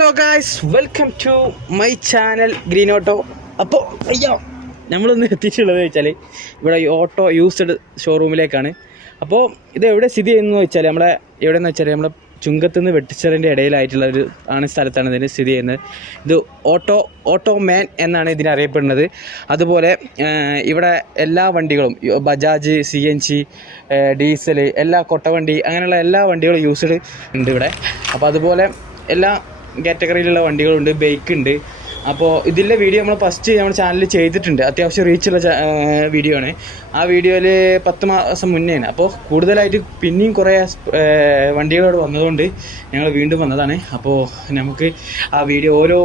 Hello guys welcome to my channel green auto അപ്പോൾ അയ്യോ നമ്മളൊന്ന് എത്തിയിട്ടുള്ളത് വെച്ചാൽ ഇവിടെ ഓട്ടോ യൂസ്ഡ് ഷോറൂമിലേക്കാണ് അപ്പോൾ ഇത് എവിടെ സ്ഥിതി ചെയ്യുന്നതെന്ന് വെച്ചാൽ നമ്മുടെ എവിടെയെന്ന് വെച്ചാൽ നമ്മുടെ ചുങ്കത്തുനിന്ന് വെട്ടിച്ചറിന്റെ ഇടയിലായിട്ടുള്ള ഒരു ആണ് സ്ഥലത്താണ് ഇതിന് സ്ഥിതി ചെയ്യുന്നത്. ഇത് ഓട്ടോ ഓട്ടോ മാൻ എന്നാണ് ഇതിനെ അറിയപ്പെടുന്നത്. അതുപോലെ ഇവിടെ എല്ലാ വണ്ടികളും Bajaj C N G diesel എല്ലാ കൊട്ടവണ്ടി അങ്ങനെയുള്ള എല്ലാ വണ്ടികളും യൂസ്ഡ് ഉണ്ട് ഇവിടെ. അപ്പോൾ അതുപോലെ എല്ലാ കാറ്റഗറിയിലുള്ള വണ്ടികളുണ്ട് ബൈക്ക് ഉണ്ട് അപ്പോൾ ഇതിലെ വീഡിയോ നമ്മൾ ഫസ്റ്റ് നമ്മുടെ ചാനലിൽ ചെയ്തിട്ടുണ്ട്. അത്യാവശ്യം റീച്ചുള്ള വീഡിയോ ആണ്. ആ വീഡിയോയിൽ പത്ത് മാസം മുന്നേയാണ്. അപ്പോൾ കൂടുതലായിട്ട് പിന്നെയും കുറേ വണ്ടികളോട് വന്നതുകൊണ്ട് ഞങ്ങൾ വീണ്ടും വന്നതാണ്. അപ്പോൾ നമുക്ക് ആ വീഡിയോ ഓരോ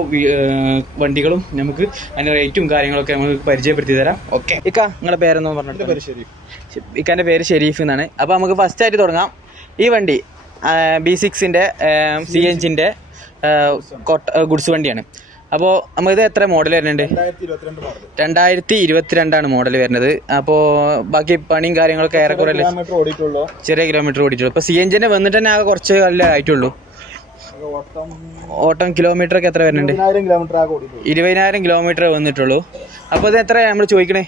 വണ്ടികളും നമുക്ക് അതിന്റെ റേറ്റും കാര്യങ്ങളൊക്കെ നമുക്ക് പരിചയപ്പെടുത്തി തരാം ഓക്കെ ഇക്ക നിങ്ങളുടെ പേരെന്ന് പറഞ്ഞിട്ട് പേര് ഷെരീഫ്. ഇക്കാന്റെ പേര് ഷെരീഫ് എന്നാണ്. അപ്പോൾ നമുക്ക് ഫസ്റ്റായിട്ട് തുടങ്ങാം. ഈ വണ്ടി ബി സിക്സിന്റെ സി എഞ്ചിന്റെ ഗുഡ്സ് വണ്ടിയാണ്. അപ്പോൾ നമുക്കിത് എത്ര മോഡൽ വരുന്നുണ്ട്? രണ്ടായിരത്തി ഇരുപത്തിരണ്ടാണ് മോഡൽ വരുന്നത്. അപ്പോൾ ബാക്കി പണിയും കാര്യങ്ങളൊക്കെ ഏറെക്കുറെ ചെറിയ കിലോമീറ്റർ ഓടിയിട്ടുള്ളൂ. ഇപ്പോൾ സി എൻജിന്റെ വന്നിട്ട് തന്നെ ആകെ കുറച്ച് അല്ലേ ആയിട്ടുള്ളൂ? ഓട്ടം കിലോമീറ്റർ ഒക്കെ എത്ര വരുന്നുണ്ട്? ഇരുപതിനായിരം കിലോമീറ്റർ വന്നിട്ടുള്ളൂ. അപ്പോൾ ഇത് എത്ര നമ്മൾ ചോദിക്കണേ.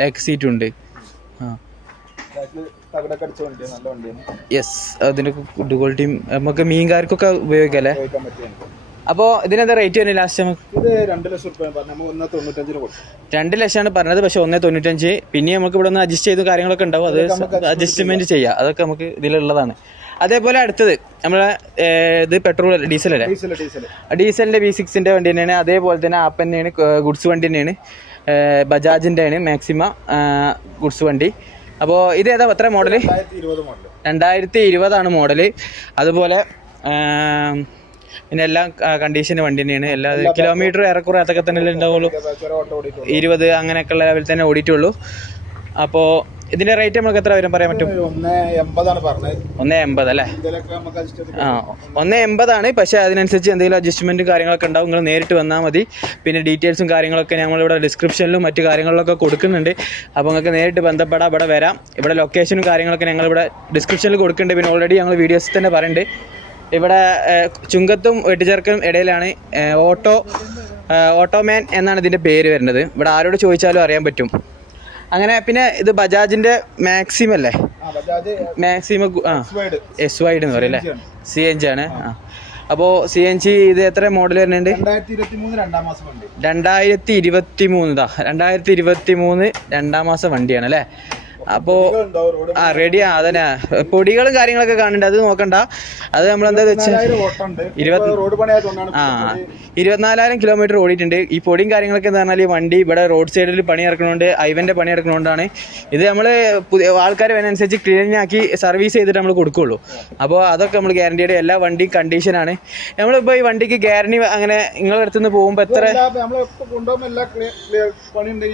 ബാക്ക് സീറ്റും ഉണ്ട്. ആ. യെസ് അതിന്റെ ക്വാളിറ്റിയും നമുക്ക് മീൻകാർക്കൊക്കെ ഉപയോഗിക്കാം അല്ലേ അപ്പോൾ ഇതിനെന്താ റേറ്റ് വരുന്നത് ലാസ്റ്റ് നമുക്ക്? രണ്ട് ലക്ഷം റുപ്യ രണ്ട് ലക്ഷമാണ് പറഞ്ഞത് പക്ഷെ ഒന്നേ തൊണ്ണൂറ്റഞ്ച്. പിന്നെ നമുക്ക് ഇവിടെ ഒന്ന് അഡ്ജസ്റ്റ് ചെയ്ത കാര്യങ്ങളൊക്കെ ഉണ്ടാവും. അത് അഡ്ജസ്റ്റ്മെന്റ് ചെയ്യാം. അതൊക്കെ നമുക്ക് ഇതിലുള്ളതാണ്. അതേപോലെ അടുത്തത് നമ്മളെ ഇത് പെട്രോൾ ഡീസൽ അല്ലേ? ഡീസലിന്റെ വി സിക്സിന്റെ വണ്ടി തന്നെയാണ്. അതേപോലെ തന്നെ ആപ്പ് തന്നെയാണ് ഗുഡ്സ് വണ്ടി തന്നെയാണ്. ബജാജിന്റെ ആണ് മാക്സിമ ഗുഡ്സ് വണ്ടി. അപ്പോൾ ഇത് ഏതാ എത്ര മോഡൽ രണ്ടായിരത്തി ഇരുപതാണ് മോഡൽ അതുപോലെ പിന്നെ എല്ലാം കണ്ടീഷൻ വണ്ടി തന്നെയാണ്. എല്ലാ കിലോമീറ്റർ ഏറെക്കുറെ അതൊക്കെ തന്നെ ഉണ്ടാവുള്ളൂ. ഇരുപത് അങ്ങനെയൊക്കെ ഉള്ള ഇരുപത് അങ്ങനെയൊക്കെയുള്ള ലെവലിൽ തന്നെ ഓടിയിട്ടുള്ളൂ. അപ്പോൾ ഇതിന്റെ റേറ്റ് നമുക്ക് എത്ര വരും പറയാൻ പറ്റും? ഒന്ന് എൺപത് അല്ലേ? ആ ഒന്നേ എൺപതാണ്. പക്ഷേ അതിനനുസരിച്ച് എന്തെങ്കിലും അഡ്ജസ്റ്റ്മെന്റ് കാര്യങ്ങളൊക്കെ ഉണ്ടാവും. നിങ്ങൾ നേരിട്ട് വന്നാൽ മതി. പിന്നെ ഡീറ്റെയിൽസും കാര്യങ്ങളൊക്കെ ഞങ്ങളിവിടെ ഡിസ്ക്രിപ്ഷനിലും മറ്റു കാര്യങ്ങളിലൊക്കെ കൊടുക്കുന്നുണ്ട്. അപ്പോൾ നിങ്ങൾക്ക് നേരിട്ട് ബന്ധപ്പെടാം. ഇവിടെ വരാം. ഇവിടെ ലൊക്കേഷനും കാര്യങ്ങളൊക്കെ ഞങ്ങളിവിടെ ഡിസ്ക്രിപ്ഷനിൽ കൊടുക്കുന്നുണ്ട്. പിന്നെ ഓൾറെഡി ഞങ്ങൾ വീഡിയോസിൽ തന്നെ പറയുന്നുണ്ട്. ഇവിടെ ചുങ്കത്തും വെട്ടിച്ചേർക്കും ഇടയിലാണ്. ഓട്ടോ ഓട്ടോമാൻ എന്നാണ് ഇതിന്റെ പേര് വരുന്നത്. ഇവിടെ ആരോട് ചോദിച്ചാലും അറിയാൻ പറ്റും. അങ്ങനെ പിന്നെ ഇത് ബജാജിന്റെ മാക്സിം അല്ലേ? മാക്സിമം എസ് വൈഡ് എന്ന് പറയും അല്ലേ? സി എൻ ജി ആണ്. അപ്പോ അപ്പോൾ സി എൻ ജി ഇത് എത്ര മോഡൽ വരുന്നുണ്ട്? രണ്ടായിരത്തി ഇരുപത്തി മൂന്ന് രണ്ടാം മാസം വണ്ടി. രണ്ടായിരത്തി ഇരുപത്തി മൂന്ന് ഇതാ. രണ്ടായിരത്തി ഇരുപത്തി മൂന്ന് രണ്ടാം മാസം വണ്ടിയാണ് അല്ലേ? അപ്പോൾ ആ റെഡി ആ അതന്നെ. പൊടികളും കാര്യങ്ങളൊക്കെ കാണുന്നുണ്ട് അത് നോക്കണ്ട. അത് വെച്ചാൽ ഇപ്പൊ റോഡ് പണിയായതുകൊണ്ടാണ് ആ ഇരുപത്തിനാലായിരം കിലോമീറ്റർ ഓടിയിട്ടുണ്ട്. ഈ പൊടിയും കാര്യങ്ങളൊക്കെ എന്ന് പറഞ്ഞാൽ ഈ വണ്ടി ഇവിടെ റോഡ് സൈഡിൽ പണി ഇറക്കണോണ്ട് ഐവന്റെ പണി ഇറക്കണോണ്ടാണ് ഇത് നമ്മൾ പുതിയ ആൾക്കാർ വേണമനുസരിച്ച് ക്ലീൻ ആക്കി സർവീസ് ചെയ്തിട്ട് നമ്മൾ കൊടുക്കുള്ളൂ. അപ്പോൾ അതൊക്കെ നമ്മൾ ഗ്യാരണ്ടിയുടെ എല്ലാ വണ്ടിയും കണ്ടീഷനാണ് നമ്മളിപ്പോൾ ഈ വണ്ടിക്ക് ഗ്യാരണ്ടി അങ്ങനെ നിങ്ങളുടെ അടുത്ത് നിന്ന് പോകുമ്പോൾ എത്ര നമ്മൾ ക്ലിയർ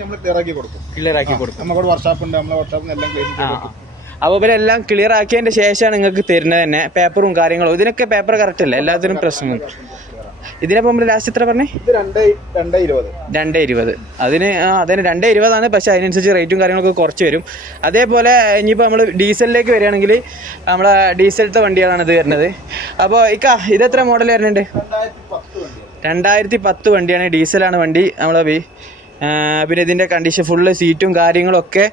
നമ്മൾ ആക്കി കൊടുക്കും. ക്ലിയർ ആക്കി കൊടുക്കും. നമുക്കവിടെ വർക്ക്ഷോപ്പ് ഉണ്ട് നമ്മളെ വർക്ക്ഷോപ്പിൽ അപ്പോൾ ഇവരെല്ലാം ക്ലിയർ ആക്കിയതിന്റെ ശേഷമാണ് നിങ്ങൾക്ക് തരുന്നത് തന്നെ പേപ്പറും കാര്യങ്ങളും. ഇതിനൊക്കെ പേപ്പർ കറക്റ്റ് അല്ല? എല്ലാത്തിനും പ്രശ്നം ഇതിനപ്പം ലാസ്റ്റ് എത്ര പറഞ്ഞേ? രണ്ടേ ഇരുപത്. അതിന് ആ അതിന് രണ്ടേ ഇരുപതാണ്. പക്ഷെ അതിനനുസരിച്ച് റേറ്റും കാര്യങ്ങളൊക്കെ കുറച്ച് വരും. അതേപോലെ ഇനിയിപ്പോൾ നമ്മൾ ഡീസലിലേക്ക് വരികയാണെങ്കിൽ നമ്മളെ ഡീസലത്തെ വണ്ടികളാണ് ഇത് വരുന്നത്. അപ്പോൾ ഇക്ക ഇത് എത്ര മോഡൽ വരുന്നുണ്ട്? രണ്ടായിരത്തി പത്ത് വണ്ടിയാണ്. ഡീസലാണ് വണ്ടി. നമ്മളെ പിന്നെ ഇതിന്റെ കണ്ടീഷൻ ഫുള്ള് സീറ്റും കാര്യങ്ങളൊക്കെ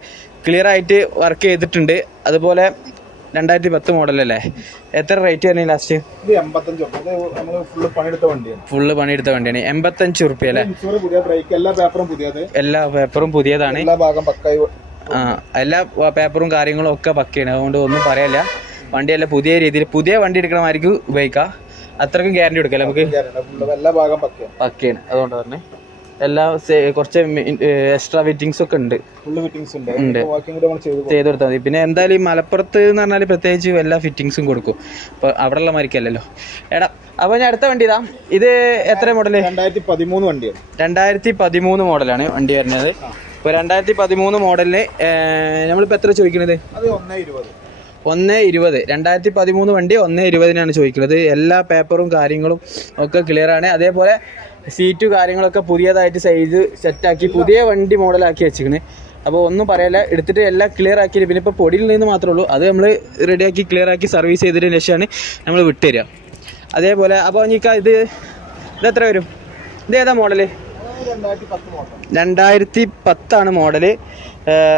ക്ലിയർ ആയിട്ട് വർക്ക് ചെയ്തിട്ടുണ്ട്. അതുപോലെ രണ്ടായിരത്തി പത്ത് മോഡലല്ലേ? എത്ര റേറ്റ് വരുന്നത് ലാസ്റ്റ് ഫുള്ള് പണിയെടുത്ത വണ്ടിയാണ്. എൺപത്തഞ്ച് റുപ്യ അല്ലേ? എല്ലാ പേപ്പറും പുതിയതാണ്. ആ എല്ലാ പേപ്പറും കാര്യങ്ങളും ഒക്കെ പക്കയാണ് അതുകൊണ്ട് ഒന്നും പറയല്ല. വണ്ടിയല്ല പുതിയ രീതിയിൽ പുതിയ വണ്ടി എടുക്കണമായിരിക്കും ഉപയോഗിക്കാം അത്രക്കും ഗ്യാരണ്ടി കൊടുക്കാം നമുക്ക്? എല്ലാ ഭാഗം പക്കയാണ് അതുകൊണ്ട് പറഞ്ഞേ. എല്ലാ കുറച്ച് എക്സ്ട്രാ ഫിറ്റിങ്സ് ഒക്കെ ഉണ്ട്. ഉണ്ട്. ചെയ്ത് കൊടുത്താൽ മതി. പിന്നെ എന്തായാലും ഈ മലപ്പുറത്ത് എന്ന് പറഞ്ഞാൽ പ്രത്യേകിച്ച് എല്ലാ ഫിറ്റിങ്സും കൊടുക്കും. അപ്പോൾ ഉള്ള മരിക്കല്ലല്ലോ എടാ അപ്പോൾ ഞാൻ അടുത്ത വണ്ടി ഇതാ. ഇത് എത്ര മോഡൽ രണ്ടായിരത്തി പതിമൂന്ന് വണ്ടിയാണ്. രണ്ടായിരത്തി പതിമൂന്ന് മോഡലാണ് വണ്ടി വരുന്നത്. ഇപ്പോൾ രണ്ടായിരത്തി പതിമൂന്ന് മോഡലിന് നമ്മളിപ്പോൾ എത്ര ചോദിക്കണത്? അത് ഒന്നേ ഇരുപത്. ഒന്ന് ഇരുപത്. രണ്ടായിരത്തി പതിമൂന്ന് വണ്ടി ഒന്ന് ഇരുപതിനാണ് ചോദിക്കുന്നത് എല്ലാ പേപ്പറും കാര്യങ്ങളും ഒക്കെ ക്ലിയർ ആണ്. അതേപോലെ സീറ്റ് കാര്യങ്ങളൊക്കെ പുതിയതായിട്ട് സൈസ് സെറ്റാക്കി പുതിയ വണ്ടി മോഡലാക്കി വെച്ചിരിക്കുന്നത് അപ്പോൾ ഒന്നും പറയല്ല എടുത്തിട്ട് എല്ലാം ക്ലിയർ ആക്കി പിന്നെ ഇപ്പോൾ പൊടിയിൽ നിന്ന് മാത്രമേ ഉള്ളൂ. അത് നമ്മൾ റെഡിയാക്കി ക്ലിയർ ആക്കി സർവീസ് ചെയ്തതിന് ശേഷമാണ് നമ്മൾ വിട്ടുതരിക അതേപോലെ അപ്പോൾ എനിക്ക് ഇത് ഇത് എത്ര വരും? ഇത് ഏതാ മോഡൽ രണ്ടായിരത്തി പത്താണ് മോഡൽ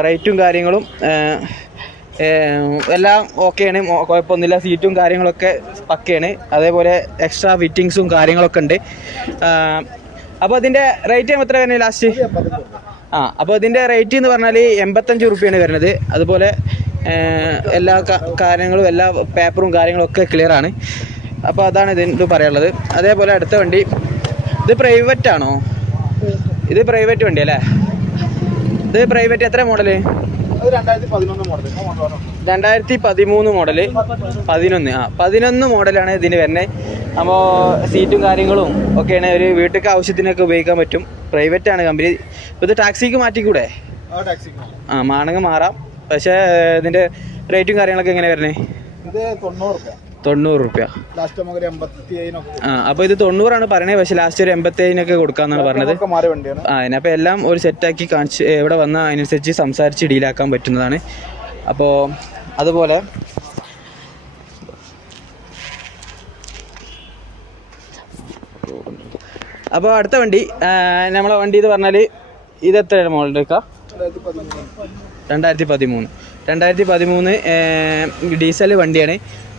റേറ്റും കാര്യങ്ങളും എല്ലാം ഓക്കെയാണ്. കുഴപ്പമൊന്നുമില്ല. സീറ്റും കാര്യങ്ങളൊക്കെ പക്കയാണ്. അതേപോലെ എക്സ്ട്രാ ഫിറ്റിങ്സും കാര്യങ്ങളൊക്കെ ഉണ്ട്. അപ്പോൾ അതിന്റെ റേറ്റ് എത്ര വരുന്നത് ലാസ്റ്റ് ആ അപ്പോൾ ഇതിന്റെ റേറ്റ് എന്ന് പറഞ്ഞാൽ എൺപത്തഞ്ച് റുപ്യാണ് വരുന്നത്. അതുപോലെ എല്ലാ കാര്യങ്ങളും എല്ലാ പേപ്പറും കാര്യങ്ങളൊക്കെ ക്ലിയർ ആണ്. അപ്പോൾ അതാണ് ഇതിന് പറയാനുള്ളത്. അതേപോലെ അടുത്ത വണ്ടി. ഇത് പ്രൈവറ്റ് ആണോ? ഇത് പ്രൈവറ്റ് വണ്ടി അല്ലേ? ഇത് പ്രൈവറ്റ് എത്ര മോഡൽ രണ്ടായിരത്തി പതിമൂന്ന് മോഡൽ പതിനൊന്ന്. ആ പതിനൊന്ന് മോഡലാണ് ഇതിന് വരുന്നത് അപ്പോൾ സീറ്റും കാര്യങ്ങളും ഒക്കെയാണ് ഒരു വീട്ടിലേക്ക് ആവശ്യത്തിനൊക്കെ ഉപയോഗിക്കാൻ പറ്റും. പ്രൈവറ്റ് ആണ് കമ്പനി ഇത് ടാക്സിക്ക് മാറ്റിക്കൂടെ? ആ മാണങ്ങ് മാണെങ്കിൽ മാറാം. പക്ഷേ ഇതിന്റെ റേറ്റും കാര്യങ്ങളൊക്കെ എങ്ങനെ വരുന്നത് ഇത് തൊണ്ണൂറ് തൊണ്ണൂറ് റുപ്യ. ആ അപ്പോൾ ഇത് തൊണ്ണൂറാണ് പറയണേ പക്ഷേ ലാസ്റ്റ് ഒരു എൺപത്തേഴിനൊക്കെ കൊടുക്കാന്നാണ് പറഞ്ഞത്. ആ അതിനപ്പോൾ എല്ലാം ഒരു സെറ്റാക്കി കാണിച്ച് എവിടെ വന്ന അതിനനുസരിച്ച് സംസാരിച്ച് ഡീലാക്കാൻ പറ്റുന്നതാണ്. അപ്പോൾ അതുപോലെ. അപ്പോൾ അടുത്ത വണ്ടി നമ്മളെ വണ്ടി എന്ന് പറഞ്ഞാൽ ഇത് എത്രയാണ് മോളുടെ എടുക്കാം രണ്ടായിരത്തി പതിമൂന്ന്. രണ്ടായിരത്തി പതിമൂന്ന്. രണ്ടായിരത്തി പതിമൂന്ന് ഡീസൽ വണ്ടിയാണ്.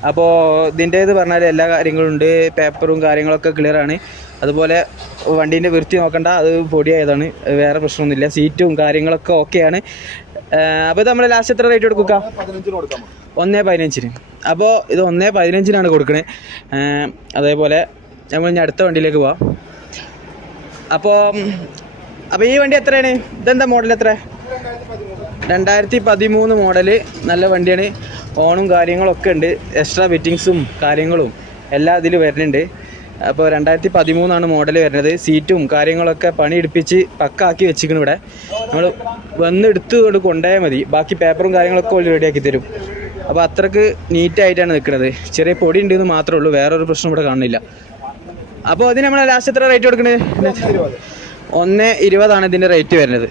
അപ്പോൾ ഇതിന്റേത് പറഞ്ഞാൽ എല്ലാ കാര്യങ്ങളും ഉണ്ട് പേപ്പറും കാര്യങ്ങളൊക്കെ ക്ലിയർ ആണ്. അതുപോലെ വണ്ടീന്റെ വൃത്തി നോക്കണ്ട അത് പൊടിയായതാണ്. വേറെ പ്രശ്നമൊന്നുമില്ല. സീറ്റും കാര്യങ്ങളൊക്കെ ഓക്കെയാണ് അപ്പോൾ നമ്മൾ ലാസ്റ്റ് എത്ര റേറ്റ് കൊടുക്കുക ഒന്നേ പതിനഞ്ചിന്. അപ്പോൾ ഇത് ഒന്നേ പതിനഞ്ചിനാണ് കൊടുക്കണേ. അതേപോലെ നമ്മൾ ഇനി അടുത്ത വണ്ടിയിലേക്ക് പോവാം. അപ്പോൾ അപ്പോൾ ഈ വണ്ടി എത്രയാണ്? ഇതെന്താ മോഡൽ എത്ര? രണ്ടായിരത്തി പതിമൂന്ന് മോഡൽ നല്ല വണ്ടിയാണ്. ഓണും കാര്യങ്ങളൊക്കെ ഉണ്ട്. എക്സ്ട്രാ ഫിറ്റിങ്സും കാര്യങ്ങളും എല്ലാം ഇതിൽ വരുന്നുണ്ട്. അപ്പോൾ രണ്ടായിരത്തി പതിമൂന്നാണ് മോഡൽ വരുന്നത്. സീറ്റും കാര്യങ്ങളൊക്കെ പണിയെടുപ്പിച്ച് പക്കാക്കി വെച്ചിരിക്കണം ഇവിടെ. നമ്മൾ വന്നെടുത്ത് കൊണ്ട് കൊണ്ടുപോയാൽ മതി. ബാക്കി പേപ്പറും കാര്യങ്ങളൊക്കെ ഓൾ റെഡിയാക്കി തരും. അപ്പോൾ അത്രയ്ക്ക് നീറ്റായിട്ടാണ് നിൽക്കുന്നത് ചെറിയ പൊടി ഉണ്ടെന്ന് മാത്രമേ ഉള്ളൂ. വേറൊരു പ്രശ്നം ഇവിടെ കാണുന്നില്ല. അപ്പോൾ അതിന് നമ്മൾ ലാസ്റ്റ് എത്ര റേറ്റ് കൊടുക്കുന്നത് ഒന്ന് ഇരുപതാണ് ഇതിന്റെ റേറ്റ് വരുന്നത്.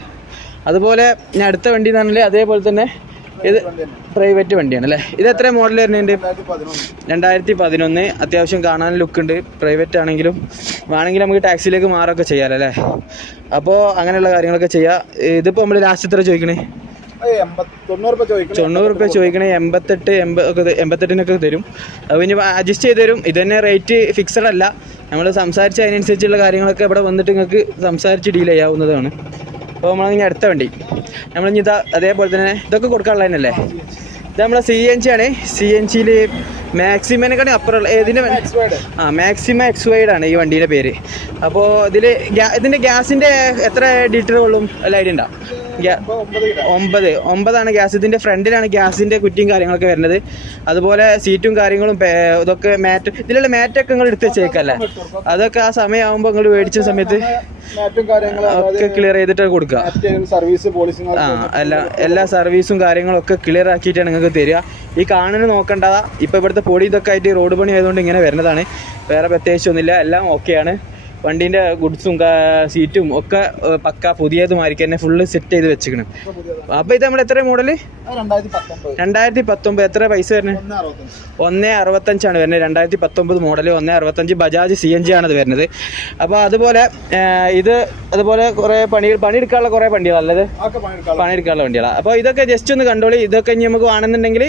അതുപോലെ ഞാൻ അടുത്ത വണ്ടി എന്ന് പറഞ്ഞാൽ അതേപോലെ തന്നെ ഇത് പ്രൈവറ്റ് വണ്ടിയാണ് അല്ലേ? ഇത് എത്ര മോഡൽ വരുന്നുണ്ട്? രണ്ടായിരത്തി പതിനൊന്ന് അത്യാവശ്യം കാണാൻ ലുക്ക് ഉണ്ട്. പ്രൈവറ്റ് ആണെങ്കിലും വേണമെങ്കിൽ നമുക്ക് ടാക്സിയിലേക്ക് മാറൊക്കെ ചെയ്യാമല്ലോ അല്ലേ? അപ്പോൾ അങ്ങനെയുള്ള കാര്യങ്ങളൊക്കെ ചെയ്യാം. ഇതിപ്പോൾ നമ്മൾ ലാസ്റ്റ് എത്ര ചോദിക്കണേ? തൊണ്ണൂറ് റുപ്യ ചോദിക്കണേ. എൺപത്തെട്ട് എൺപത് എൺപത്തെട്ടിനൊക്കെ തരും. അത് ഇനി അഡ്ജസ്റ്റ് ചെയ്ത് തരും. ഇത് തന്നെ റേറ്റ് ഫിക്സഡ് അല്ല. നമ്മൾ സംസാരിച്ച അതിനനുസരിച്ചുള്ള കാര്യങ്ങളൊക്കെ ഇവിടെ വന്നിട്ട് നിങ്ങൾക്ക് സംസാരിച്ച് ഡീൽ ചെയ്യാവുന്നതാണ്. അപ്പോൾ നമ്മളിനി അടുത്ത വണ്ടി. നമ്മളിനി ഇതാ അതേപോലെ തന്നെ ഇതൊക്കെ കൊടുക്കാനുള്ളതന്നെയല്ലേ ഇത് നമ്മളെ സി എൻ ജി ആണ്. സി എൻ ജിയിൽ മാക്സിമനെക്കാളും അപ്പുറമുള്ള ഏതിന്റെ. ആ മാക്സിമ എക്സ് വൈഡ് ആണ് ഈ വണ്ടിയുടെ പേര്. അപ്പോൾ ഇതിൽ ഇതിന്റെ ഗ്യാസിന്റെ എത്ര ലിറ്റർ കൊള്ളും അല്ല ഐഡിയ ഉണ്ടാവും ഒമ്പത് ഒമ്പതാണ് ഗ്യാസ്. ഇതിന്റെ ഫ്രണ്ടിലാണ് ഗ്യാസിന്റെ കുറ്റിയും കാര്യങ്ങളൊക്കെ വരുന്നത്. അതുപോലെ സീറ്റും കാര്യങ്ങളും ഇതൊക്കെ മാറ്റ് ഇതിലുള്ള മാറ്റൊക്കെ നിങ്ങൾ എടുത്ത് വെച്ചേക്കല്ലേ? അതൊക്കെ ആ സമയമാകുമ്പോൾ നിങ്ങൾ മേടിച്ച സമയത്ത് ഒക്കെ ക്ലിയർ ചെയ്തിട്ട് കൊടുക്കുക. ആ എല്ലാ എല്ലാ സർവീസും കാര്യങ്ങളും ഒക്കെ ക്ലിയർ ആക്കിയിട്ടാണ് നിങ്ങൾക്ക് തരിക. ഈ കാണുന്നത് നോക്കണ്ടതാ ഇപ്പോൾ ഇവിടുത്തെ പൊടി ഇതൊക്കെ ആയിട്ട് റോഡ് പണി ആയതുകൊണ്ട് ഇങ്ങനെ വരുന്നതാണ്. വേറെ പ്രത്യേകിച്ചൊന്നുമില്ല എല്ലാം ഓക്കെയാണ് വണ്ടീന്റെ ഗുഡ്സും സീറ്റും ഒക്കെ പക്ക പക്ക പുതിയതുമായിരിക്കും തന്നെ ഫുള്ള് സെറ്റ് ചെയ്ത് വെച്ചിരിക്കണം. അപ്പോൾ ഇത് നമ്മൾ എത്ര മോഡൽ രണ്ടായിരത്തി പത്തൊമ്പത് എത്ര പൈസ വരുന്നത്? ഒന്ന് അറുപത്തഞ്ച്. ഒന്നേ അറുപത്തഞ്ചാണ് വരുന്നത്. രണ്ടായിരത്തി പത്തൊമ്പത് മോഡൽ ഒന്നേ അറുപത്തഞ്ച് ബജാജ് സി എൻ ജി ആണ് ഇത് വരുന്നത്. അപ്പോൾ അതുപോലെ ഇത് അതുപോലെ കുറേ പണി പണിയെടുക്കാനുള്ള കുറേ പണിയെടുക്കാം പണിയെടുക്കാനുള്ള വണ്ടികളാണ് അപ്പോൾ ഇതൊക്കെ ജസ്റ്റ് ഒന്ന് കണ്ടോളി. ഇതൊക്കെ ഇനി നമുക്ക് വേണമെന്നുണ്ടെങ്കിൽ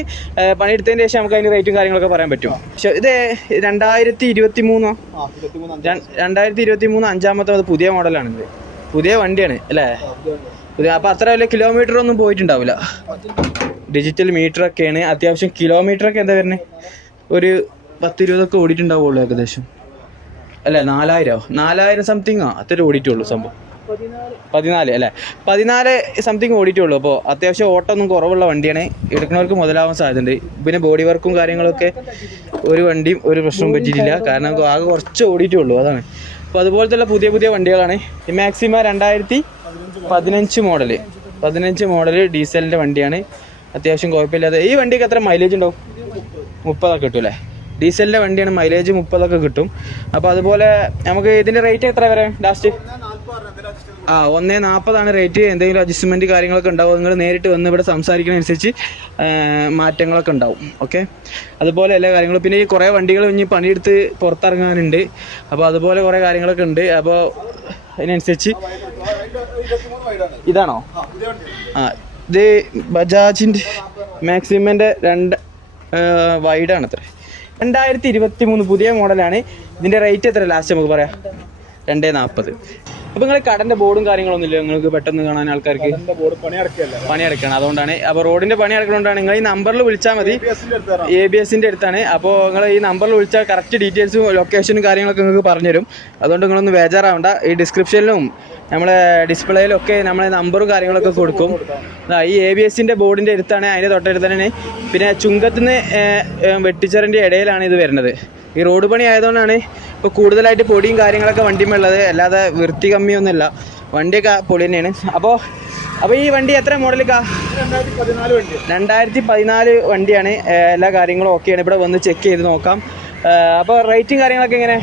പണിയെടുത്തതിന് ശേഷം നമുക്ക് അതിന്റെ റേറ്റും കാര്യങ്ങളൊക്കെ പറയാൻ പറ്റും. പക്ഷേ ഇത് രണ്ടായിരത്തി ഇരുപത്തി മൂന്നോ രണ്ടായിരത്തി രണ്ടായിരത്തി ഇരുപത്തി മൂന്ന് അഞ്ചാമത്തെ അത് പുതിയ മോഡലാണ് ഇത് പുതിയ വണ്ടിയാണ് അല്ലേ? പുതിയ അത്ര വലിയ കിലോമീറ്റർ ഒന്നും പോയിട്ടുണ്ടാവില്ല. ഡിജിറ്റൽ മീറ്റർ ഒക്കെയാണ്. അത്യാവശ്യം കിലോമീറ്റർ ഒക്കെ എന്താ വരുന്നത് ഒരു പത്ത് ഇരുപതൊക്കെ ഓടിയിട്ടുണ്ടാവുള്ളൂ ഏകദേശം. അല്ല നാലായിരോ? നാലായിരം സംതിങ് അത്ര ഓടിയിട്ടുള്ളൂ സംഭവം. പതിനാല്. അല്ലേ? പതിനാല് സംതിങ് ഓടിയിട്ടുള്ളൂ. അപ്പോൾ അത്യാവശ്യം ഓട്ടമൊന്നും കുറവുള്ള വണ്ടിയാണ്. എടുക്കുന്നവർക്ക് മുതലാവാൻ സാധ്യതയുണ്ട്. പിന്നെ ബോഡി വർക്കും കാര്യങ്ങളൊക്കെ ഒരു വണ്ടിയും ഒരു പ്രശ്നവും പറ്റിയിട്ടില്ല. കാരണം ആകെ കുറച്ച് ഓടിയിട്ടുള്ളൂ അതാണ്. അപ്പോൾ അതുപോലത്തെ പുതിയ പുതിയ വണ്ടികളാണ്. ഈ മാക്സിമ രണ്ടായിരത്തി പതിനഞ്ച് മോഡൽ. പതിനഞ്ച് മോഡൽ ഡീസലിന്റെ വണ്ടിയാണ്. അത്യാവശ്യം കുഴപ്പമില്ലാതെ. ഈ വണ്ടിക്ക് എത്ര മൈലേജ് ഉണ്ടാവും? മുപ്പതൊക്കെ കിട്ടും അല്ലേ? ഡീസലിന്റെ വണ്ടിയാണ് മൈലേജ് മുപ്പതൊക്കെ കിട്ടും. അപ്പോൾ അതുപോലെ നമുക്ക് ഇതിന്റെ റേറ്റ് എത്ര വരെ? ലാസ്റ്റ് ആ ഒന്നേ നാൽപ്പതാണ് റേറ്റ് എന്തെങ്കിലും അഡ്ജസ്റ്റ്മെന്റ് കാര്യങ്ങളൊക്കെ ഉണ്ടാവും നിങ്ങൾ നേരിട്ട് വന്ന് ഇവിടെ സംസാരിക്കുന്നതനുസരിച്ച് മാറ്റങ്ങളൊക്കെ ഉണ്ടാവും. ഓക്കെ അതുപോലെ എല്ലാ കാര്യങ്ങളും. പിന്നെ ഈ കുറേ വണ്ടികൾ ഇനി പണിയെടുത്ത് പുറത്തിറങ്ങാനുണ്ട്. അപ്പോൾ അതുപോലെ കുറേ കാര്യങ്ങളൊക്കെ ഉണ്ട്. അപ്പോൾ അതിനനുസരിച്ച് ഇതാണോ? ആ ഇത് ബജാജിന്റെ മാക്സിമന്റെ രണ്ട് വൈഡാണ് അത്ര രണ്ടായിരത്തി ഇരുപത്തി മൂന്ന് പുതിയ മോഡലാണ്. ഇതിന്റെ റേറ്റ് എത്ര ലാസ്റ്റ് നമുക്ക് പറയാം. രണ്ടേ നാൽപ്പത് അപ്പോൾ നിങ്ങൾ കടന്റെ ബോർഡും കാര്യങ്ങളൊന്നും ഇല്ല? നിങ്ങൾക്ക് പെട്ടെന്ന് കാണാൻ ആൾക്കാർക്ക്? ബോർഡ് പണി അടക്കണം. അതുകൊണ്ടാണ്. അപ്പൊ റോഡിന്റെ പണി അടക്കണോണ്ടാണ്. നിങ്ങൾ ഈ നമ്പറിൽ വിളിച്ചാൽ മതി. എസിന്റെ എ ബി എസിന്റെ അടുത്താണ്. അപ്പോൾ നിങ്ങൾ ഈ നമ്പറിൽ വിളിച്ചാൽ കറക്റ്റ് ഡീറ്റെയിൽസും ലൊക്കേഷനും കാര്യങ്ങളൊക്കെ നിങ്ങൾക്ക് പറഞ്ഞുതരും. അതുകൊണ്ട് നിങ്ങളൊന്ന് ബേജാറാവണ്ട. ഈ ഡിസ്ക്രിപ്ഷനിലും നമ്മളെ ഡിസ്പ്ലേയിലും ഒക്കെ നമ്മളെ നമ്പറും കാര്യങ്ങളൊക്കെ കൊടുക്കും. ഈ എ ബി എസിന്റെ ബോർഡിന്റെ അടുത്താണ്. അതിന്റെ തൊട്ടടുത്ത് തന്നെ പിന്നെ ചുങ്കത്തിന് വെട്ടിച്ചറിന്റെ ഇടയിലാണ് ഇത് വരുന്നത്. ഈ റോഡ് പണി ആയതുകൊണ്ടാണ് ഇപ്പോൾ കൂടുതലായിട്ട് പൊടിയും കാര്യങ്ങളൊക്കെ വണ്ടിയുമുള്ളത് അല്ലാതെ വൃത്തി കമ്മിയൊന്നുമില്ല. വണ്ടിയൊക്കെ പൊളി തന്നെയാണ്. അപ്പോൾ അപ്പോൾ ഈ വണ്ടി എത്ര മോഡലിക്കാ രണ്ടായിരത്തി പതിനാല് വണ്ടിയാണ്. എല്ലാ കാര്യങ്ങളും ഓക്കെയാണ് ഇവിടെ വന്ന് ചെക്ക് ചെയ്ത് നോക്കാം. അപ്പോൾ റേറ്റും കാര്യങ്ങളൊക്കെ എങ്ങനെ?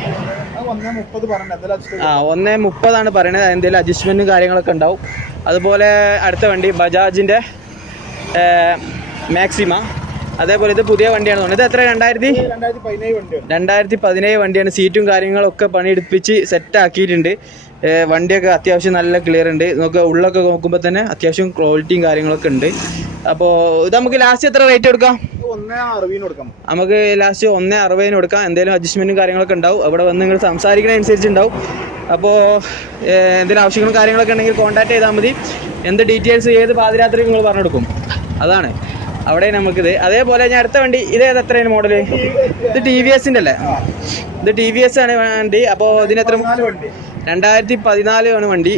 ആ ഒന്നേ മുപ്പതാണ് പറയണത്. എന്തെങ്കിലും അഡ്ജസ്റ്റ്മെന്റും കാര്യങ്ങളൊക്കെ ഉണ്ടാവും. അതുപോലെ അടുത്ത വണ്ടി ബജാജിന്റെ മാക്സിമ. അതേപോലെ ഇത് പുതിയ വണ്ടിയാണ് തോന്നുന്നത് ഇത് എത്ര രണ്ടായിരത്തി. രണ്ടായിരത്തി പതിനേഴ് വണ്ടിയാണ്. രണ്ടായിരത്തി പതിനേഴ് വണ്ടിയാണ് സീറ്റും കാര്യങ്ങളൊക്കെ പണിയെടുപ്പിച്ച് സെറ്റ് ആക്കിയിട്ടുണ്ട് വണ്ടിയൊക്കെ അത്യാവശ്യം നല്ല ക്ലിയർ ഉണ്ട്. നമുക്ക് ഉള്ളൊക്കെ നോക്കുമ്പോൾ തന്നെ അത്യാവശ്യം ക്വാളിറ്റിയും കാര്യങ്ങളൊക്കെ ഉണ്ട്. അപ്പോൾ ഇത് നമുക്ക് ലാസ്റ്റ് എത്ര റേറ്റ് കൊടുക്കാം? നമുക്ക്. ലാസ്റ്റ് ഒന്നേ അറുപതിന് കൊടുക്കാം. എന്തെങ്കിലും അഡ്ജസ്റ്റ്മെന്റും കാര്യങ്ങളൊക്കെ ഉണ്ടാവും. അവിടെ വന്ന് നിങ്ങൾ സംസാരിക്കുന്ന അനുസരിച്ച് ഉണ്ടാവും. അപ്പോൾ എന്തെങ്കിലും ആവശ്യങ്ങളും കാര്യങ്ങളൊക്കെ ഉണ്ടെങ്കിൽ കോൺടാക്ട് ചെയ്താൽ മതി. എന്ത് ഡീറ്റെയിൽസ് ഏത് പാതിരാത്രി നിങ്ങൾ പറഞ്ഞു കൊടുക്കും? അതാണ്. അവിടെ നമുക്കിത്. അതേപോലെ ഞാൻ അടുത്ത വണ്ടി ഇത് ഏത് എത്രയാണ് മോഡൽ ഇത് ടി വി എസിന്റെ അല്ലേ? ഇത് ടി വി എസ് ആണ് വണ്ടി. അപ്പോൾ ഇതിനെത്ര രണ്ടായിരത്തി പതിനാല് ആണ് വണ്ടി.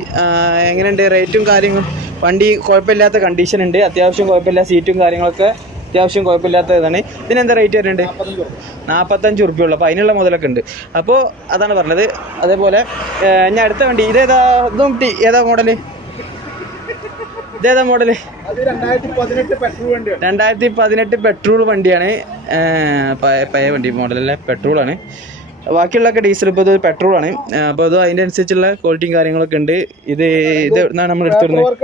എങ്ങനെയുണ്ട് റേറ്റും കാര്യങ്ങളും? വണ്ടി കുഴപ്പമില്ലാത്ത കണ്ടീഷൻ ഉണ്ട്. അത്യാവശ്യം കുഴപ്പമില്ല. സീറ്റും കാര്യങ്ങളൊക്കെ അത്യാവശ്യം കുഴപ്പമില്ലാത്ത ഇതാണ്. ഇതിനെന്താ റേറ്റ് വരുന്നുണ്ട്? നാൽപ്പത്തഞ്ച് കൊടുക്കും ഉള്ളൂ. അപ്പോൾ അതിനുള്ള മുതലൊക്കെ ഉണ്ട്. അപ്പോൾ അതാണ് പറഞ്ഞത്. അതേപോലെ ഞാൻ അടുത്ത വണ്ടി. ഇതേതാ ഇതും ടി ഏതാ മോഡൽ ഇതേതാ മോഡൽ രണ്ടായിരത്തി പതിനെട്ട് പെട്രോൾ വണ്ടിയാണ്. പെട്രോൾ പഴയ പഴയ വണ്ടി മോഡലല്ലേ പെട്രോളാണ് ബാക്കിയുള്ളതൊക്കെ ഡീസൽ ഇപ്പോൾ ഇത് പെട്രോളാണ് അപ്പോൾ അത് അതിന്റെ അനുസരിച്ചുള്ള ക്വാളിറ്റിയും കാര്യങ്ങളൊക്കെ ഉണ്ട്. ഇത് ഇത് നമ്മൾ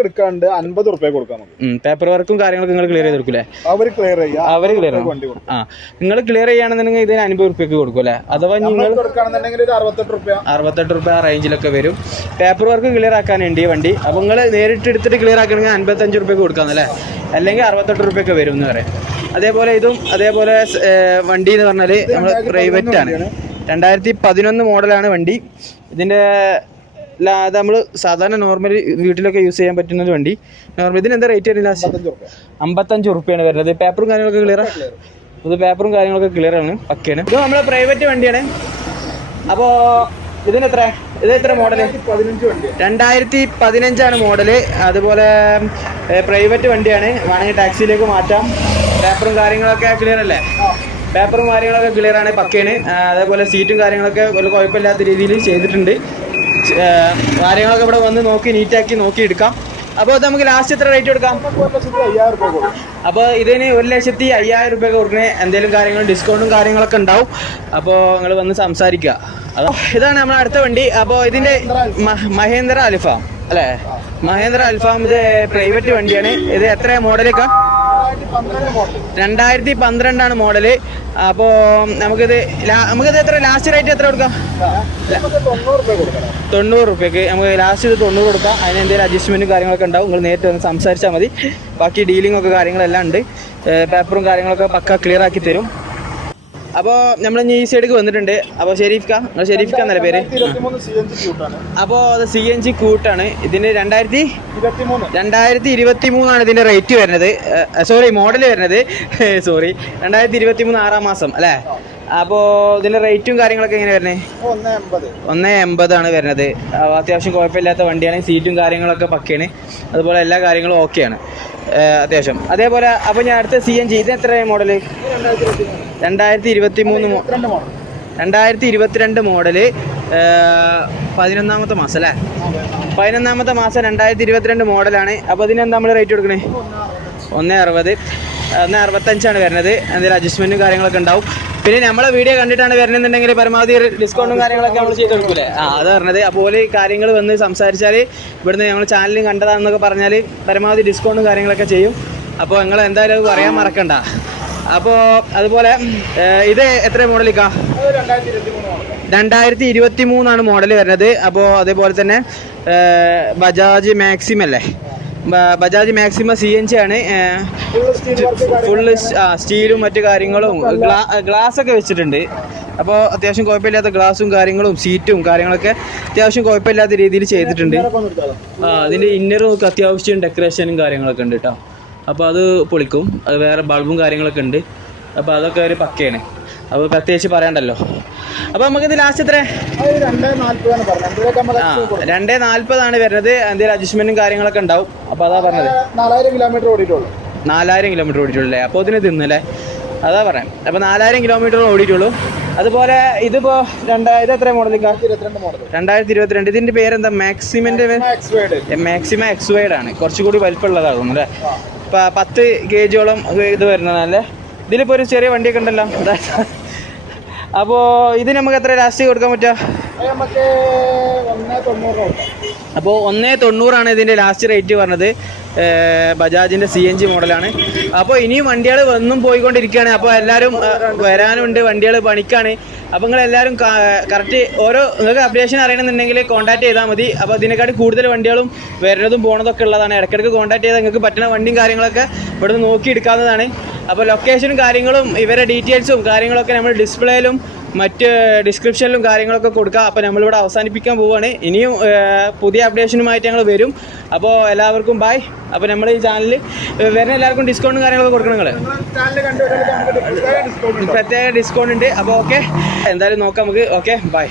എടുക്കാണ്ട് അൻപത് റുപ്യ കൊടുക്കാം പേപ്പർ വർക്കും കാര്യങ്ങളൊക്കെ നിങ്ങൾ ക്ലിയർ ചെയ്ത് കൊടുക്കൂലേ? അവർ ക്ലിയർ ചെയ്യുക അവർ ക്ലിയർ ആ നിങ്ങൾ ക്ലിയർ ചെയ്യുകയാണെന്നുണ്ടെങ്കിൽ ഇതിന് അൻപത് റുപ്യക്ക് കൊടുക്കും അല്ലേ? അഥവാ നിങ്ങൾ അറുപത്തെട്ട് റുപ്യ ആ റേഞ്ചിലൊക്കെ വരും. പേപ്പർ വർക്ക് ക്ലിയർ ആക്കാനുണ്ട് ഈ വണ്ടി. അപ്പോൾ നിങ്ങൾ നേരിട്ട് എടുത്തിട്ട് ക്ലിയർ ആക്കണമെങ്കിൽ അൻപത്തഞ്ച് റുപ്യക്ക് കൊടുക്കാമെന്നല്ലേ അല്ലെങ്കിൽ അറുപത്തെട്ട് റുപ്യൊക്കെ വരും എന്ന് പറയാം. അതേപോലെ ഇതും അതേപോലെ വണ്ടി എന്ന് പറഞ്ഞാൽ നമ്മൾ പ്രൈവറ്റ് ആണ്. രണ്ടായിരത്തി പതിനൊന്ന് മോഡലാണ് വണ്ടി. ഇതിന്റെ നമ്മൾ സാധാരണ നോർമലി വീട്ടിലൊക്കെ യൂസ് ചെയ്യാൻ പറ്റുന്ന ഒരു വണ്ടി. നോർമൽ ഇതിന് എന്താ റേറ്റ് വരുന്നത് അമ്പത്തഞ്ച് റുപ്യ അമ്പത്തഞ്ച് റുപ്യാണ് വരുന്നത് പേപ്പറും കാര്യങ്ങളൊക്കെ ക്ലിയർ ഇത് പേപ്പറും കാര്യങ്ങളൊക്കെ ക്ലിയർ ആണ്. ഒക്കെയാണ് ഇത് നമ്മളെ പ്രൈവറ്റ് വണ്ടിയാണ്. അപ്പോൾ ഇതിന് എത്ര? ഇത് എത്ര മോഡൽ രണ്ടായിരത്തി പതിനഞ്ചാണ് മോഡൽ അതുപോലെ പ്രൈവറ്റ് വണ്ടിയാണ്. വേണമെങ്കിൽ ടാക്സിയിലേക്ക് മാറ്റാം. പേപ്പറും കാര്യങ്ങളൊക്കെ ക്ലിയർ അല്ലേ? പേപ്പറും കാര്യങ്ങളൊക്കെ ക്ലിയർ ആണ് പക്കയാണ്. അതേപോലെ സീറ്റും കാര്യങ്ങളൊക്കെ വലിയ കുഴപ്പമില്ലാത്ത രീതിയിൽ ചെയ്തിട്ടുണ്ട്. കാര്യങ്ങളൊക്കെ ഇവിടെ വന്ന് നോക്കി നീറ്റാക്കി നോക്കി എടുക്കാം. അപ്പോൾ നമുക്ക് ലാസ്റ്റ് എത്ര റേറ്റ് കൊടുക്കാം അപ്പോൾ ഇതിന് ഒരു ലക്ഷത്തി അയ്യായിരം രൂപ കൊടുക്കണേ. എന്തെങ്കിലും കാര്യങ്ങൾ ഡിസ്കൗണ്ടും കാര്യങ്ങളൊക്കെ ഉണ്ടാവും. അപ്പോൾ നിങ്ങൾ വന്ന് സംസാരിക്കുക. അതോ ഇതാണ് നമ്മുടെ അടുത്ത വണ്ടി. അപ്പോൾ ഇതിന്റെ മഹേന്ദ്ര അൽഫാം. അല്ലേ? മഹേന്ദ്ര അൽഫാം ഇത് പ്രൈവറ്റ് വണ്ടിയാണ്. ഇത് എത്ര മോഡലേക്കാ രണ്ടായിരത്തി പന്ത്രണ്ടാണ് മോഡൽ. അപ്പോൾ നമുക്കിത് നമുക്കിത് എത്ര ലാസ്റ്റ് റേറ്റ് എത്ര കൊടുക്കാം? തൊണ്ണൂറ് റുപ്യക്ക്. നമുക്ക് ലാസ്റ്റ് ഇത് തൊണ്ണൂറ് കൊടുക്കാം. അതിന് എന്തെങ്കിലും കാര്യങ്ങളൊക്കെ ഉണ്ടാവും. നിങ്ങൾ നേരിട്ട് വന്ന് സംസാരിച്ചാൽ മതി. ബാക്കി ഡീലിംഗ് ഒക്കെ കാര്യങ്ങളെല്ലാം ഉണ്ട്. പേപ്പറും കാര്യങ്ങളൊക്കെ പക്ക ക്ലിയർ ആക്കി തരും. അപ്പോൾ നമ്മൾ ഈ സൈഡിലേക്ക് വന്നിട്ടുണ്ട്. അപ്പോൾ ഷെരീഫ് കാ നിങ്ങൾ ഷെരീഫ് കാ എന്നല്ലേ പേര് അപ്പോൾ അത് സി എൻ ജി കൂട്ടാണ് ഇതിന് രണ്ടായിരത്തി രണ്ടായിരത്തി ഇരുപത്തി മൂന്നാണ് ഇതിന്റെ റേറ്റ് വരുന്നത് സോറി മോഡൽ വരുന്നത്. സോറി രണ്ടായിരത്തി ഇരുപത്തി മൂന്ന് ആറാം മാസം അല്ലേ? അപ്പോൾ ഇതിന്റെ റേറ്റും കാര്യങ്ങളൊക്കെ എങ്ങനെ വരുന്നത്? ഒന്ന് എൺപത് ആണ് എൺപതാണ് വരുന്നത് അത്യാവശ്യം കുഴപ്പമില്ലാത്ത വണ്ടിയാണ്. സീറ്റും കാര്യങ്ങളൊക്കെ പക്കയാണ്. അതുപോലെ എല്ലാ കാര്യങ്ങളും ഓക്കെയാണ് അത്യാവശ്യം. അതേപോലെ അപ്പോൾ ഞാൻ അടുത്ത സി എൻ ജി ഇത് എത്ര മോഡൽ രണ്ടായിരത്തി ഇരുപത്തി മൂന്ന് രണ്ടായിരത്തി ഇരുപത്തിരണ്ട് മോഡൽ പതിനൊന്നാമത്തെ മാസം അല്ലേ? പതിനൊന്നാമത്തെ മാസം രണ്ടായിരത്തി ഇരുപത്തിരണ്ട് മോഡലാണ് അപ്പോൾ ഇതിനെന്താ നമ്മൾ റേറ്റ് കൊടുക്കണേ? ഒന്ന് അറുപത്. ഒന്ന് അറുപത്തഞ്ചാണ് വരുന്നത്. എന്തെങ്കിലും അഡ്ജസ്റ്റ്മെന്റും കാര്യങ്ങളൊക്കെ ഉണ്ടാവും. പിന്നെ നമ്മളെ വീഡിയോ കണ്ടിട്ടാണ് വരണമെന്നുണ്ടെങ്കിൽ പരമാവധി ഡിസ്കൗണ്ടും കാര്യങ്ങളൊക്കെ നമ്മൾ ചെയ്ത് കൊടുക്കൂലേ? ആ അത് പറഞ്ഞത്. അതുപോലെ കാര്യങ്ങൾ വന്ന് സംസാരിച്ചാൽ ഇവിടുന്ന് ഞങ്ങൾ ചാനലിൽ കണ്ടതാണെന്നൊക്കെ പറഞ്ഞാൽ പരമാവധി ഡിസ്കൗണ്ടും കാര്യങ്ങളൊക്കെ ചെയ്യും. അപ്പോൾ നിങ്ങൾ എന്തായാലും അത് പറയാൻ മറക്കണ്ട. അപ്പോൾ അതുപോലെ ഇത് എത്ര മോഡലിക്കാ രണ്ടായിരത്തി ഇരുപത്തി മൂന്നാണ് മോഡൽ വരുന്നത്. അപ്പോൾ അതേപോലെ തന്നെ ബജാജ് മാക്സിം അല്ലേ? Bajaj Maxima C N G ആണ്. ഫുള്ള് സ്റ്റീലും മറ്റു കാര്യങ്ങളും ഗ്ലാസ് ഒക്കെ വെച്ചിട്ടുണ്ട്. അപ്പോൾ അത്യാവശ്യം കുഴപ്പമില്ലാത്ത ഗ്ലാസും കാര്യങ്ങളും സീറ്റും കാര്യങ്ങളൊക്കെ അത്യാവശ്യം കുഴപ്പമില്ലാത്ത രീതിയിൽ ചെയ്തിട്ടുണ്ട്. ആ അതിന്റെ ഇന്നറും ഒക്കെ അത്യാവശ്യം ഡെക്കറേഷനും കാര്യങ്ങളൊക്കെ ഉണ്ട് കേട്ടോ അപ്പോൾ അത് പൊളിക്കും. അത് വേറെ ബൾബും കാര്യങ്ങളൊക്കെ ഉണ്ട്. അപ്പോൾ അതൊക്കെ ഒരു പക്കയാണ്. അപ്പോൾ പ്രത്യേകിച്ച് പറയണ്ടല്ലോ. അപ്പോൾ നമുക്കിത് ലാസ്റ്റ് എത്ര രണ്ടേ നാൽപ്പതാണ് വരുന്നത്. എന്തെങ്കിലും അഡ്ജസ്റ്റ്മെന്റും കാര്യങ്ങളൊക്കെ ഉണ്ടാവും. അപ്പോൾ അതാ പറഞ്ഞത്. നാലായിരം കിലോമീറ്റർ ഓടിയിട്ടുള്ളൂ. നാലായിരം കിലോമീറ്റർ ഓടിയിട്ടുള്ളൂ അപ്പോൾ ഇതിന് തിന്നല്ലേ അതാ പറയാം. അപ്പോൾ നാലായിരം കിലോമീറ്റർ ഓടിയിട്ടുള്ളൂ. അതുപോലെ ഇതിപ്പോ രണ്ടായിരം എത്ര മോഡൽ രണ്ടായിരത്തി ഇരുപത്തിരണ്ട് ഇതിന്റെ പേരെന്താ? മാക്സിമിന്റെ മാക്സിമം എക്സ് വൈഡ് ആണ്. കുറച്ചുകൂടി വലിപ്പമുള്ളതാകുന്നു അല്ലേ? പത്ത് പത്ത് കേജിയോളം ഇത് വരുന്നതല്ലേ ഇതിലിപ്പോൾ ഒരു ചെറിയ വണ്ടിയൊക്കെ ഉണ്ടല്ലോ. അപ്പോൾ ഇത് നമുക്ക് എത്ര ലാസ്റ്റ് കൊടുക്കാൻ പറ്റുക? അപ്പോൾ ഒന്നേ തൊണ്ണൂറാണ് ഇതിന്റെ ലാസ്റ്റ് റേറ്റ് പറഞ്ഞത്. ബജാജിന്റെ സി എൻ ജി മോഡലാണ് അപ്പോൾ ഇനിയും വണ്ടികൾ വന്നും പോയിക്കൊണ്ടിരിക്കുകയാണ്. അപ്പോൾ എല്ലാവരും വരാനുണ്ട്. വണ്ടികൾ പണിക്കാണ്. അപ്പോൾ നിങ്ങൾ എല്ലാവരും കറക്റ്റ് ഓരോ നിങ്ങൾക്ക് അപ്ഡേഷൻ അറിയണമെന്നുണ്ടെങ്കിൽ കോൺടാക്ട് ചെയ്താൽ മതി. അപ്പോൾ ഇതിനെക്കാട്ടി കൂടുതൽ വണ്ടികളും വരുന്നതും പോണതൊക്കെ ഉള്ളതാണ്. ഇടയ്ക്കിടയ്ക്ക് കോൺടാക്ട് ചെയ്താൽ നിങ്ങൾക്ക് പറ്റുന്ന വണ്ടിയും കാര്യങ്ങളൊക്കെ ഇവിടുന്ന് നോക്കി എടുക്കാവുന്നതാണ് അപ്പോൾ ലൊക്കേഷനും കാര്യങ്ങളും ഇവരെ ഡീറ്റെയിൽസും കാര്യങ്ങളൊക്കെ നമ്മൾ ഡിസ്പ്ലേയിലും മറ്റ് ഡിസ്ക്രിപ്ഷനിലും കാര്യങ്ങളൊക്കെ കൊടുക്കാം. അപ്പോൾ നമ്മളിവിടെ അവസാനിപ്പിക്കാൻ പോവുകയാണ്. ഇനിയും പുതിയ അപ്ഡേഷനുമായിട്ട് ഞങ്ങൾ വരും. അപ്പോൾ എല്ലാവർക്കും ബൈ അപ്പോൾ നമ്മൾ ഈ ചാനലിൽ വരുന്ന എല്ലാവർക്കും ഡിസ്കൗണ്ടും കാര്യങ്ങളൊക്കെ കൊടുക്കണം നിങ്ങൾ പ്രത്യേക ഡിസ്കൗണ്ട് ഉണ്ട്. അപ്പോൾ ഓക്കെ എന്തായാലും നോക്കാം നമുക്ക്. Okay bye.